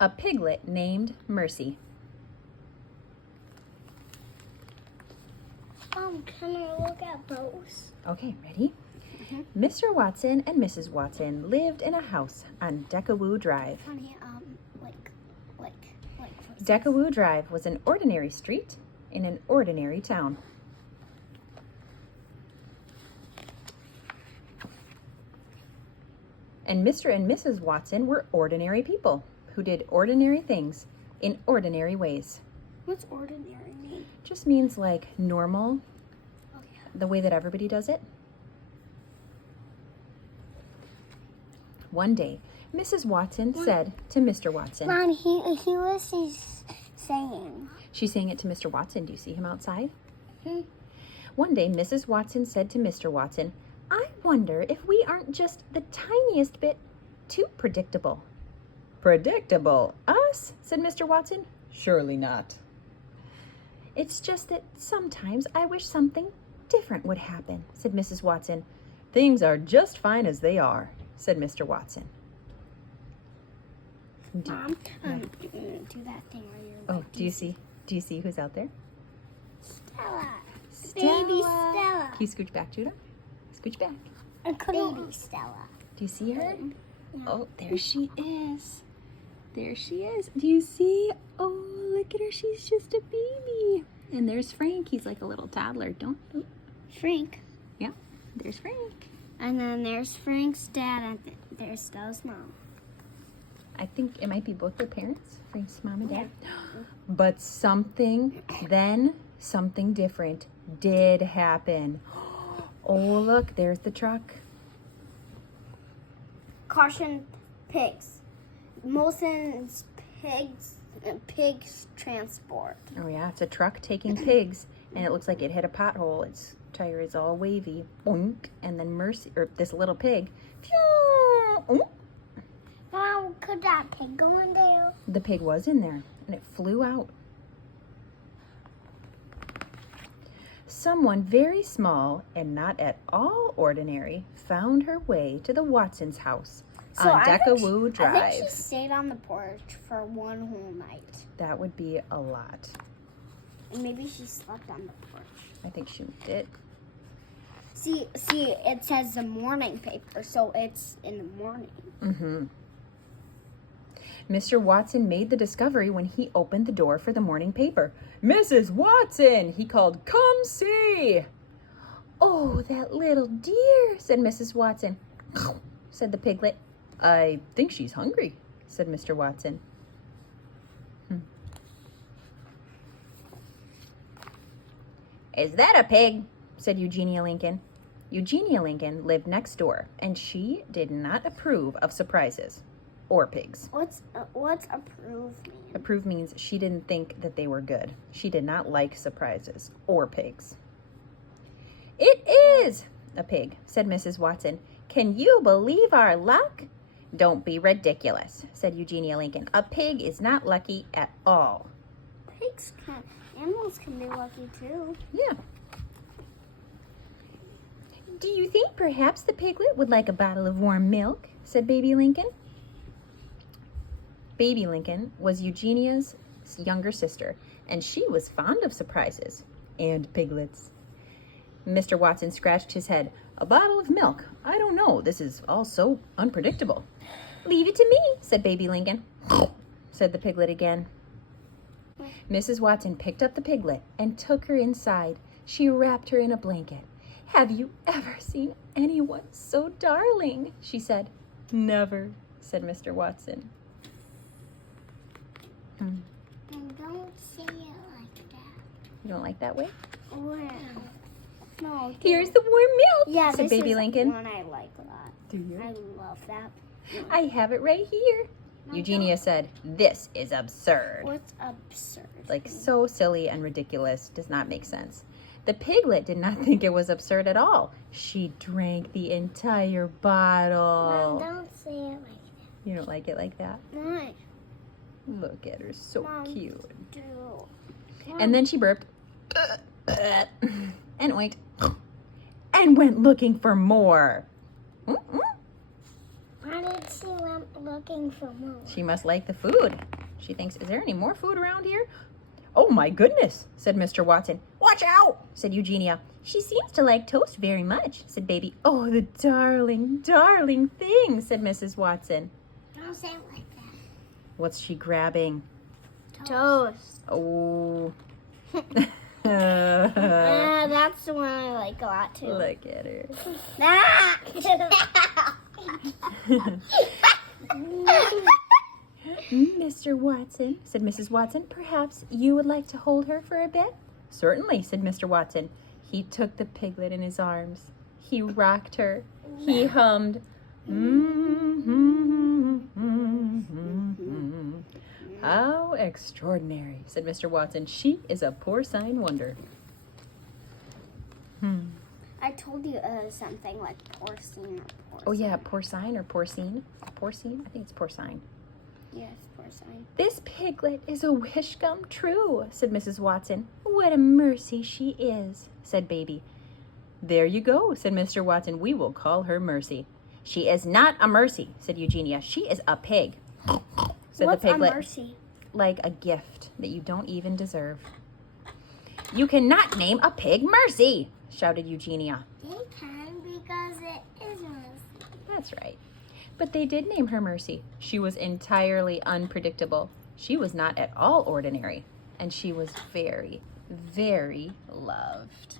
A Piglet Named Mercy. Can I look at both? Okay, ready? Mr. Watson and Mrs. Watson lived in a house on Deckawoo Drive. Honey, Deckawoo Drive was an ordinary street in an ordinary town. And Mr. and Mrs. Watson were ordinary people who did ordinary things in ordinary ways. What's ordinary mean? Just means like normal, Oh, yeah. the way that everybody does it. One day, Mrs. Watson said to Mr. Watson. Mom, he was saying. She's saying it to Mr. Watson. Do you see him outside? Hmm. One day, Mrs. Watson said to Mr. Watson, I wonder if we aren't just the tiniest bit too predictable. Predictable? Us? Said Mr. Watson. Surely not. It's just that sometimes I wish something different would happen, said Mrs. Watson. Things are just fine as they are, said Mr. Watson. Mom, do that thing where you're. Oh, do you see who's out there? Stella. Stella. Baby Stella. Can you scooch back, Judah? Scooch back. Baby Stella. Do you see her? Yeah. Oh, there she is. There she is. Do you see? Oh, look at her. She's just a baby. And there's Frank. He's like a little toddler. Don't. Frank. Yeah, there's Frank. And then there's Frank's dad, and there's Stella's mom. I think it might be both their parents, Frank's mom and dad. But something different did happen. Oh, look, there's the truck. Caution, pigs. Molson's pigs transport. Oh yeah, it's a truck taking pigs, and it looks like it hit a pothole. Its tire is all wavy. Boink, and then Mercy, or this little pig, phew, How could that pig go in there? the pig was in there, and it flew out. Someone very small and not at all ordinary found her way to the Watsons' house on Deckawoo Drive. I think she stayed on the porch for one whole night. That would be a lot. And maybe she slept on the porch. I think she did. See, it says the morning paper, so it's in the morning. Mm-hmm. Mr. Watson made the discovery when he opened the door for the morning paper. Mrs. Watson, he called, come see. Oh, that little dear, said Mrs. Watson. Said the piglet. I think she's hungry, said Mr. Watson. Is that a pig? Said Eugenia Lincoln. Eugenia Lincoln lived next door, and she did not approve of surprises or pigs. What's approve mean? Approve means she didn't think that they were good. She did not like surprises or pigs. It is a pig, said Mrs. Watson. Can you believe our luck? Don't be ridiculous, said Eugenia Lincoln. A pig is not lucky at all. Animals can be lucky too. Yeah. Do you think perhaps the piglet would like a bottle of warm milk? Said Baby Lincoln. Baby Lincoln was Eugenia's younger sister, and she was fond of surprises and piglets. Mr. Watson scratched his head. A bottle of milk? I don't know. This is all so unpredictable. Leave it to me, said Baby Lincoln. Said the piglet again. Mrs. Watson picked up the piglet and took her inside. She wrapped her in a blanket. Have you ever seen anyone so darling? She said. Never, said Mr. Watson. And don't say it like that. You don't like that way? Well, no. Here's the warm milk, Yeah, said this Baby is Lincoln. one I like a lot. Do you? I love that. I have it right here. Eugenia said, this is absurd. What's absurd? Like so silly and ridiculous, does not make sense. The piglet did not think it was absurd at all. She drank the entire bottle. Mom, don't say it like that. You don't like it like that? Why? Look at her, so Mom, cute. Do. And then she burped and winked and went looking for more. Why did she looking for more. She must like the food. She thinks, is there any more food around here? Oh my goodness, said Mr. Watson. Watch out, said Eugenia. She seems to like toast very much, said Baby. Oh, the darling, darling thing, said Mrs. Watson. Don't say it like that. What's she grabbing? Toast. Oh. Yeah, that's the one I like a lot too. Look at her. Ah! Mr. Watson, said Mrs. Watson, perhaps you would like to hold her for a bit? Certainly, said Mr. Watson. He took the piglet in his arms. He rocked her. He hummed. How extraordinary, said Mr. Watson. She is a porcine wonder. I told you something like porcine or porcine. Oh yeah, porcine or porcine? Porcine? I think it's porcine. Yes, porcine. This piglet is a wish come true, said Mrs. Watson. What a mercy she is, said Baby. There you go, said Mr. Watson. We will call her Mercy. She is not a mercy, said Eugenia. She is a pig, said What's the piglet. a mercy? Like a gift that you don't even deserve. You cannot name a pig Mercy, shouted Eugenia. They can because it is mercy. That's right. But they did name her Mercy. She was entirely unpredictable. She was not at all ordinary. And she was very, very loved.